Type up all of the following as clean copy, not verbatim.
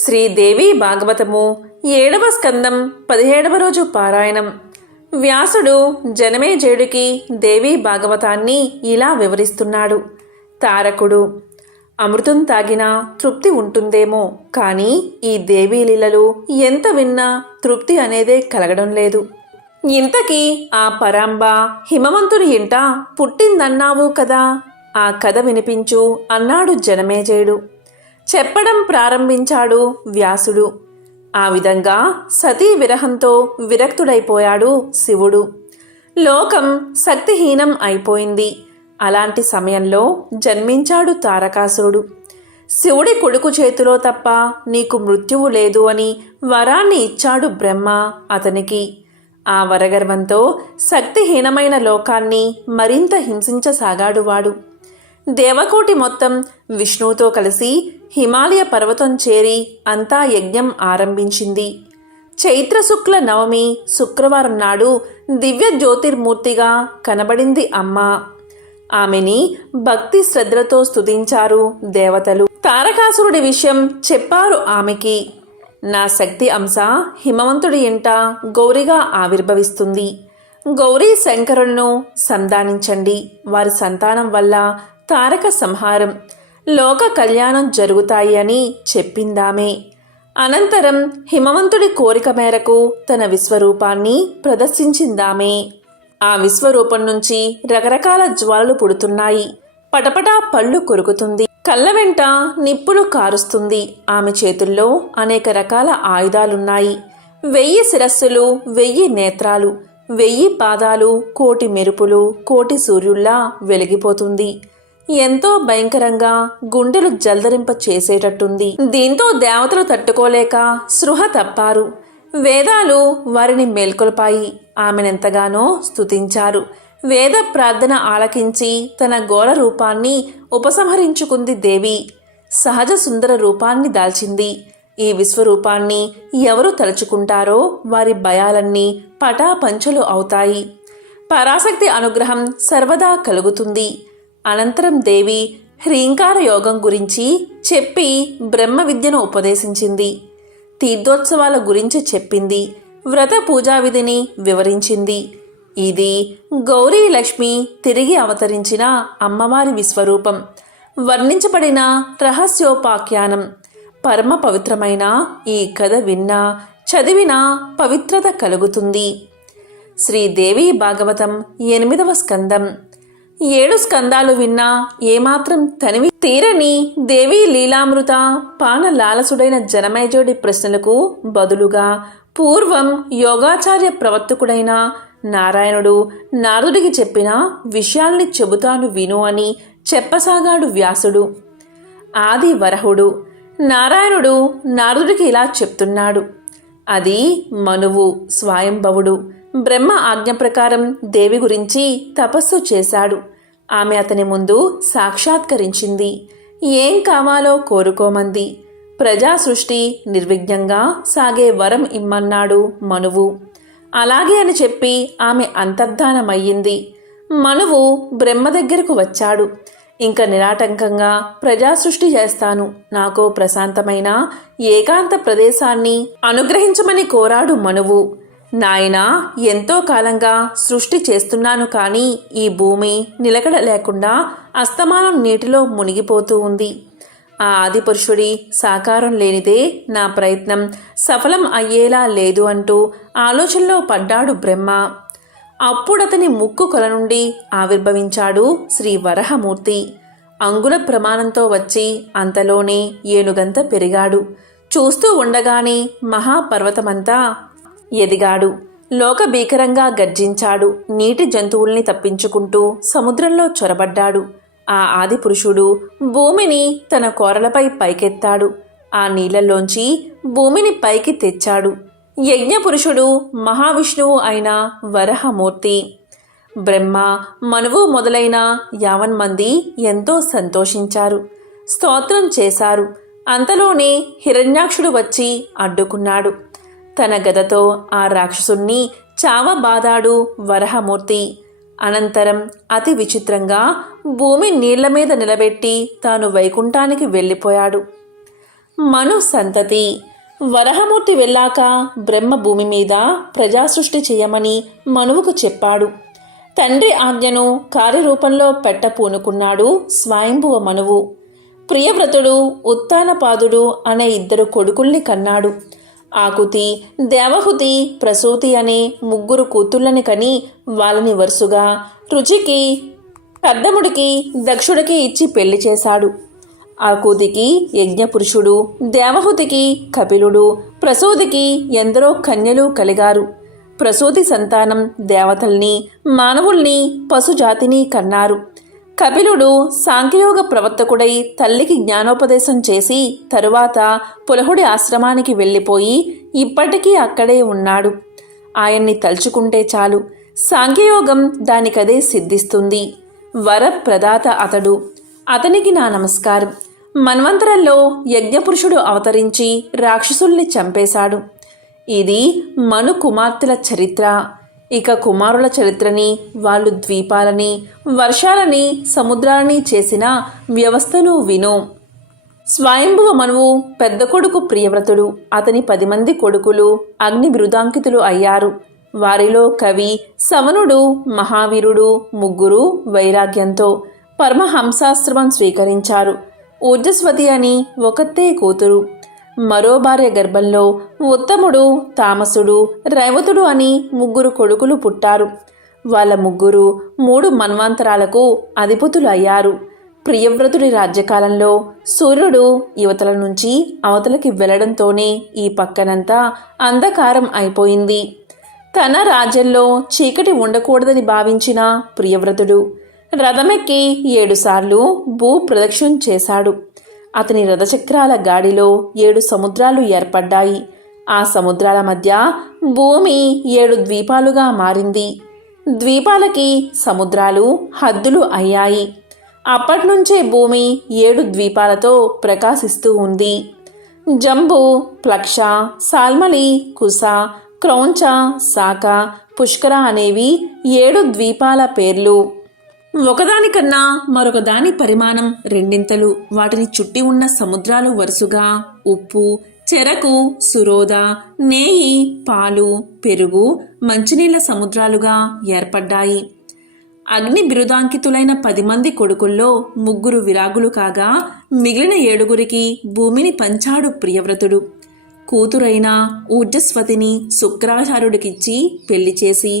శ్రీదేవి భాగవతము 7వ స్కందం 17వ రోజు పారాయణం. వ్యాసుడు జనమేజయుడికి దేవీ భాగవతాన్ని ఇలా వివరిస్తున్నాడు. తారకుడు: అమృతం తాగినా తృప్తి ఉంటుందేమో, కానీ ఈ దేవీ లీలలు ఎంత విన్నా తృప్తి అనేదే కలగడం లేదు. ఇంతకీ ఆ పరాంబ హిమవంతుని ఇంట పుట్టిందన్నావు కదా, ఆ కథ వినిపించు అన్నాడు జనమేజయుడు. చెప్పడం ప్రారంభించాడు వ్యాసుడు. ఆ విధంగా సతీ విరహంతో విరక్తుడైపోయాడు శివుడు. లోకం శక్తిహీనం అయిపోయింది. అలాంటి సమయంలో జన్మించాడు తారకాసురుడు. శివుడి కొడుకు చేతిలో తప్ప నీకు మృత్యువు లేదు అని వరాన్ని ఇచ్చాడు బ్రహ్మ అతనికి. ఆ వరగర్వంతో శక్తిహీనమైన లోకాన్ని మరింత హింసించసాగాడు వాడు. దేవకోటి మొత్తం విష్ణువుతో కలిసి హిమాలయ పర్వతం చేరి అంతా యజ్ఞం ఆరంభించింది. చైత్రశుక్ల నవమి శుక్రవారం నాడు దివ్య జ్యోతిర్మూర్తిగా కనబడింది అమ్మ. ఆమెని భక్తి శ్రద్ధలతో స్తుతించారు దేవతలు. తారకాసురుడి విషయం చెప్పారు ఆమెకి. నా శక్తి అంశ హిమవంతుడి ఇంట గౌరిగా ఆవిర్భవిస్తుంది. గౌరీ శంకరులను సంధానించండి. వారి సంతానం వల్ల తారక సంహారం, లోక కళ్యాణం జరుగుతాయి అని చెప్పిందామే. అనంతరం హిమవంతుడి కోరిక మేరకు తన విశ్వరూపాన్ని ప్రదర్శించిందామే. ఆ విశ్వరూపం నుంచి రకరకాల జ్వాలలు పుడుతున్నాయి. పటపటా పళ్ళు కొరుకుతుంది. కళ్ళ వెంట నిప్పులు కారుస్తుంది. ఆమె చేతుల్లో అనేక రకాల ఆయుధాలున్నాయి. 1000 శిరస్సులు, 1000 నేత్రాలు, 1000 పాదాలు, 1,000,000 మెరుపులు, 1,000,000 సూర్యుల్లా వెలిగిపోతుంది. ఎంతో భయంకరంగా గుండెలు జల్దరింప చేసేటట్టుంది. దీంతో దేవతలు తట్టుకోలేక స్పృహ తప్పారు. వేదాలు వారిని మేల్కొల్పాయి. ఆమెనెంతగానో స్తుతించారు. వేద ప్రార్థన ఆలకించి తన ఘోర రూపాన్ని ఉపసంహరించుకుంది దేవి. సహజ సుందర రూపాన్ని దాల్చింది. ఈ విశ్వరూపాన్ని ఎవరు తలుచుకుంటారో వారి భయాలన్నీ పటాపంచలు అవుతాయి. పరాశక్తి అనుగ్రహం సర్వదా కలుగుతుంది. అనంతరం దేవి హ్రీంకార యోగం గురించి చెప్పి బ్రహ్మ విద్యను ఉపదేశించింది. తీర్థోత్సవాల గురించి చెప్పింది. వ్రత పూజా విధిని వివరించింది. ఇది గౌరీ లక్ష్మి తిరిగి అవతరించిన అమ్మవారి విశ్వరూపం. వర్ణించబడిన రహస్యోపాఖ్యానం. పరమ పవిత్రమైన ఈ కథ విన్నా చదివినా పవిత్రత కలుగుతుంది. శ్రీదేవి భాగవతం 8వ స్కందం. 7 స్కందాలు విన్నా ఏమాత్రం తనివి తీరని దేవీ లీలామృత పాన లాలసుడైన జనమేజయుడి ప్రశ్నలకు బదులుగా పూర్వం యోగాచార్య ప్రవర్తకుడైన నారాయణుడు నారదుడికి చెప్పిన విషయాల్ని చెబుతాను విను అని చెప్పసాగాడు వ్యాసుడు. ఆది వరహుడు నారాయణుడు నారదుడికి ఇలా చెప్తున్నాడు. అది మనువు స్వయంభవుడు బ్రహ్మ ఆజ్ఞ ప్రకారం దేవి గురించి తపస్సు చేశాడు. ఆమె అతని ముందు సాక్షాత్కరించింది. ఏం కావాలో కోరుకోమంది. ప్రజా సృష్టి నిర్విఘ్నంగా సాగే వరం ఇమ్మన్నాడు మనువు. అలాగే అని చెప్పి ఆమె అంతర్ధానమయ్యింది. మనువు బ్రహ్మ దగ్గరకు వచ్చాడు. ఇంక నిరాటంకంగా ప్రజా సృష్టి చేస్తాను, నాకు ప్రశాంతమైన ఏకాంత ప్రదేశాన్ని అనుగ్రహించమని కోరాడు మనువు. నాయనా, ఎంతో కాలంగా సృష్టి చేస్తున్నాను, కానీ ఈ భూమి నిలకడ లేకుండా అస్తమానం నీటిలో మునిగిపోతూ ఉంది. ఆ ఆదిపురుషుడి సాకారం లేనిదే నా ప్రయత్నం సఫలం అయ్యేలా లేదు అంటూ ఆలోచనలో పడ్డాడు బ్రహ్మ. అప్పుడతని ముక్కు కొల నుండి ఆవిర్భవించాడు శ్రీ వరహమూర్తి. అంగుళ ప్రమాణంతో వచ్చి అంతలోనే ఏనుగంత పెరిగాడు. చూస్తూ ఉండగానే మహాపర్వతమంతా ఎదిగాడు. లోక భీకరంగా గర్జించాడు. నీటి జంతువుల్ని తప్పించుకుంటూ సముద్రంలో చొరబడ్డాడు. ఆ ఆదిపురుషుడు భూమిని తన కోరలపై పైకెత్తాడు. ఆ నీళ్లలోంచి భూమిని పైకి తెచ్చాడు. యజ్ఞపురుషుడు మహావిష్ణువు అయిన వరహమూర్తి. బ్రహ్మ, మనువు మొదలైన 50 మంది ఎంతో సంతోషించారు, స్తోత్రం చేశారు. అంతలోనే హిరణ్యాక్షుడు వచ్చి అడ్డుకున్నాడు. తన గదతో ఆ రాక్షసుణ్ణి చావబాదాడు వరహమూర్తి. అనంతరం అతి విచిత్రంగా భూమి నీళ్ల మీద నిలబెట్టి తాను వైకుంఠానికి వెళ్ళిపోయాడు. మను సంతతి. వరహమూర్తి వెళ్ళాక బ్రహ్మ భూమి మీద ప్రజాసృష్టి చేయమని మనువుకు చెప్పాడు. తండ్రి ఆజ్ఞను కార్యరూపంలో పెట్టపూనుకున్నాడు స్వయంభువ మనువు. ప్రియవ్రతుడు, ఉత్తానపాదుడు అనే 2 కొడుకుల్ని కన్నాడు. ఆకుతి, దేవహుతి, ప్రసూతి అనే 3 కూతుళ్ళని కని వాళ్ళని వరుసగా రుచికి, కర్దముడికి, దక్షుడికి ఇచ్చి పెళ్లి చేశాడు. ఆకుతికి యజ్ఞపురుషుడు, దేవహుతికి కపిలుడు, ప్రసూతికి ఎందరో కన్యలు కలిగారు. ప్రసూతి సంతానం దేవతల్ని, మానవుల్ని, పశుజాతిని కన్నారు. కపిలుడు సాంఖ్యయోగ ప్రవర్తకుడై తల్లికి జ్ఞానోపదేశం చేసి తరువాత పులహుడి ఆశ్రమానికి వెళ్ళిపోయి ఇప్పటికీ అక్కడే ఉన్నాడు. ఆయన్ని తలుచుకుంటే చాలు, సాంఖ్యయోగం దానికదే సిద్ధిస్తుంది. వరప్రదాత అతడు. అతనికి నా నమస్కారం. మన్వంతరంలో యజ్ఞపురుషుడు అవతరించి రాక్షసుల్ని చంపేశాడు. ఇది మను కుమార్తెల చరిత్ర. ఇక కుమారుల చరిత్రని, వాళ్ళు ద్వీపాలని, వర్షాలని, సముద్రాలని చేసిన వ్యవస్థను విను. స్వయంభువ మనువు పెద్ద కొడుకు ప్రియవ్రతుడు. అతని 10 మంది కొడుకులు అగ్ని బిరుదాంకితులు అయ్యారు. వారిలో కవి, సవనుడు, మహావీరుడు 3 వైరాగ్యంతో పరమహంసాశ్రమం స్వీకరించారు. ఊర్జస్వతి అని ఒకతే కూతురు. మరో భార్య గర్భంలో ఉత్తముడు, తామసుడు, రైవతుడు అని 3 కొడుకులు పుట్టారు. వాళ్ళ 3 మన్వంతరాలకు అధిపతులు అయ్యారు. ప్రియవ్రతుడి రాజ్యకాలంలో సూర్యుడు యువతల నుంచి అవతలకి వెళ్లడంతోనే ఈ పక్కనంతా అంధకారం అయిపోయింది. తన రాజ్యంలో చీకటి ఉండకూడదని భావించిన ప్రియవ్రతుడు రథమెక్కి 7 సార్లు భూ ప్రదక్షిణ చేశాడు. అతని రథచక్రాల గాడిలో 7 సముద్రాలు ఏర్పడ్డాయి. ఆ సముద్రాల మధ్య భూమి 7 ద్వీపాలుగా మారింది. ద్వీపాలకి సముద్రాలు హద్దులు అయ్యాయి. అప్పట్నుంచే భూమి 7 ద్వీపాలతో ప్రకాశిస్తూ ఉంది. జంబు, ప్లక్ష, సాల్మలి, కుస, క్రౌంచ, సాక, పుష్కర అనేవి 7 ద్వీపాల పేర్లు. ఒకదానికన్నా మరొక దాని పరిమాణం 2 వాటిని చుట్టి ఉన్న సముద్రాలు వరుసగా ఉప్పు, చెరకు, సురోద, నేయి, పాలు, పెరుగు, మంచినీళ్ల సముద్రాలుగా ఏర్పడ్డాయి. అగ్ని బిరుదాంకితులైన 10 మంది కొడుకుల్లో 3 విరాగులు కాగా మిగిలిన 7 భూమిని పంచాడు ప్రియవ్రతుడు. కూతురైన ఊర్జస్వతిని శుక్రాచార్యుడికిచ్చి పెళ్లి చేసి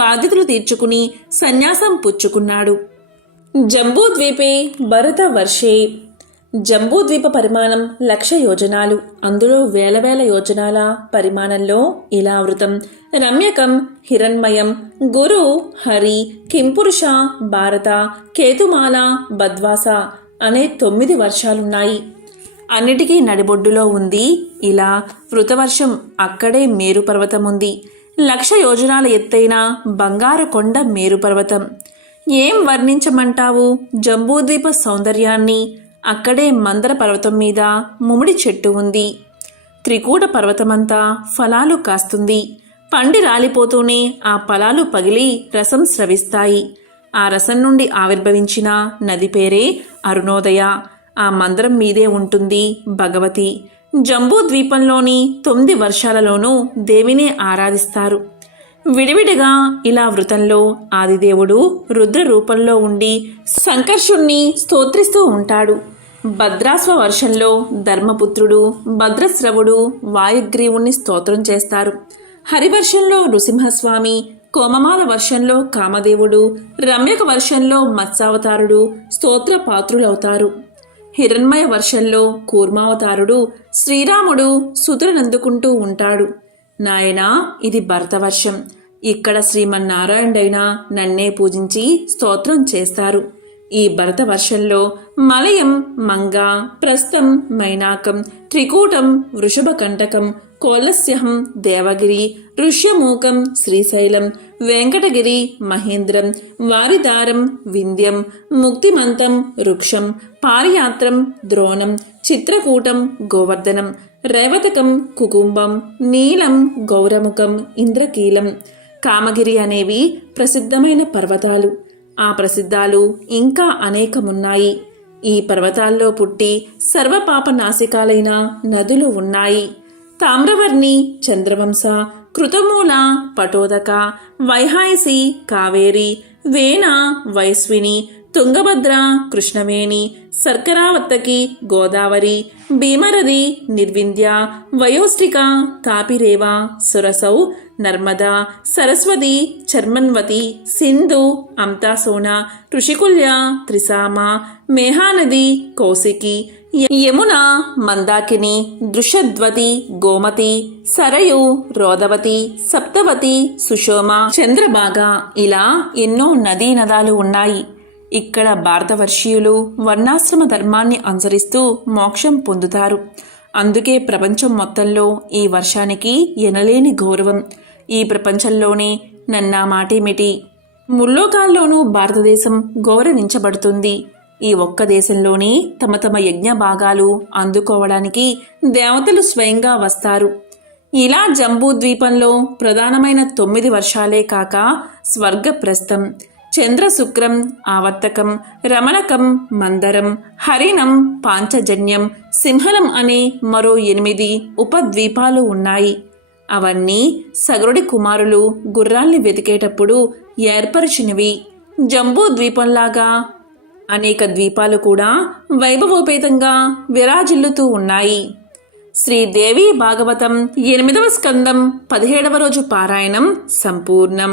బాధ్యతలు తీర్చుకుని సన్యాసం పుచ్చుకున్నాడు. జంబూద్వీపే భరత వర్షే. జంబూద్వీప పరిమాణం 1,00,000 యోజనాలు. అందులో వేల యోజనాల పరిమాణంలో ఇలావృతం, రమ్యకం, హిరణ్మయం, గురు, హరి, కింపురుష, భారత, కేతుమాల, బద్వాస అనే 9 వర్షాలున్నాయి. అన్నిటికీ నడిబొడ్డులో ఉంది ఇలా వృతవర్షం. అక్కడే మేరు పర్వతం ఉంది. 1,00,000 యోజనాల ఎత్తైన బంగారు కొండ మేరు పర్వతం. ఏం వర్ణించమంటావు జంబూద్వీప సౌందర్యాన్ని? అక్కడే మందర పర్వతం మీద ముమిడి చెట్టు ఉంది. త్రికూట పర్వతమంతా ఫలాలు కాస్తుంది. పండి రాలిపోతూనే ఆ ఫలాలు పగిలి రసం స్రవిస్తాయి. ఆ రసం నుండి ఆవిర్భవించిన నది పేరే అరుణోదయ. ఆ మందరం మీదే ఉంటుంది భగవతి. జంబూ ద్వీపంలోని 9 వర్షాలలోనూ దేవినే ఆరాధిస్తారు. విడివిడిగా ఇలా వృతంలో ఆదిదేవుడు రుద్ర రూపంలో ఉండి సంకర్షుణ్ణి స్తోత్రిస్తూ ఉంటాడు. భద్రాస్వ వర్షంలో ధర్మపుత్రుడు, భద్రస్రవుడు వాయుగ్రీవుణ్ణి స్తోత్రం చేస్తారు. హరివర్షంలో నృసింహస్వామి, కోమమాల వర్షంలో కామదేవుడు, రమ్యక వర్షంలో మత్స్యావతారుడు స్తోత్ర పాత్రులవుతారు. హిరణ్మయ వర్షంలో కూర్మావతారుడు శ్రీరాముడు సుతులనందుకుంటూ ఉంటాడు. నాయనా, ఇది భరతవర్షం. ఇక్కడ శ్రీమన్నారాయణుడైనా నన్నే పూజించి స్తోత్రం చేస్తారు. ఈ భరతవర్షంలో మలయం, మంగ, ప్రస్థం, మైనాకం, త్రికూటం, వృషభకంటకం, కోలస్యహం, దేవగిరి, ఋష్యమూకం, శ్రీశైలం, వెంకటగిరి, మహేంద్రం, వారిదారం, వింధ్యం, ముక్తిమంతం, వృక్షం, పారియాత్రం, ద్రోణం, చిత్రకూటం, గోవర్ధనం, రైవతకం, కుకుంభం, నీలం, గౌరముఖం, ఇంద్రకీలం, కామగిరి అనేవి ప్రసిద్ధమైన పర్వతాలు. ఆ ప్రసిద్ధాలు ఇంకా అనేకమున్నాయి. ఈ పర్వతాల్లో పుట్టి సర్వపాప నాశికాలైన నదులు ఉన్నాయి. తామ్రవర్ణి, చంద్రవంశ, కృతమూల, పటోదక, వైహాయసి, కావేరి, వేణ, వైస్విని, తుంగభద్ర, కృష్ణవేణి, శర్కరావత్తకి, గోదావరి, భీమరది, నిర్వింధ్య, వయోష్టిక, తాపిరేవ, సురసౌ, నర్మదా, సరస్వతి, చర్మన్వతి, సింధు, అంతాసోన, ఋషికుల్య, త్రిసామ, మేహానది, కౌశికి, యమున, మందాకిని, దృషద్వతి, గోమతి, సరయు, రోదవతి, సప్తవతి, సుషోమ, చంద్రభాగ, ఇలా ఎన్నో నదీ నదాలు ఉన్నాయి. ఇక్కడ భారతవర్షీయులు వర్ణాశ్రమ ధర్మాన్ని అనుసరిస్తూ మోక్షం పొందుతారు. అందుకే ప్రపంచం మొత్తంలో ఈ వర్షానికి ఎనలేని గౌరవం. ఈ ప్రపంచంలోనే నన్నా మాటేమిటి, ముల్లోకాల్లోనూ భారతదేశం గౌరవించబడుతుంది. ఈ ఒక్క దేశంలోనే తమ తమ యజ్ఞ భాగాలు అందుకోవడానికి దేవతలు స్వయంగా వస్తారు. ఇలా జంబూద్వీపంలో ప్రధానమైన 9 వర్షాలే కాక స్వర్గప్రస్థం, చంద్రశుక్రం, ఆవర్తకం, రమణకం, మందరం, హరిణం, పాంచజన్యం, సింహలం అనే మరో 8 ఉపద్వీపాలు ఉన్నాయి. అవన్నీ సగరుడి కుమారులు గుర్రాల్ని వెతికేటప్పుడు ఏర్పరిచినవి. జంబూ ద్వీపంలాగా అనేక ద్వీపాలు కూడా వైభవోపేతంగా విరాజిల్లుతూ ఉన్నాయి. శ్రీదేవి భాగవతం 8వ స్కందం 17వ రోజు పారాయణం సంపూర్ణం.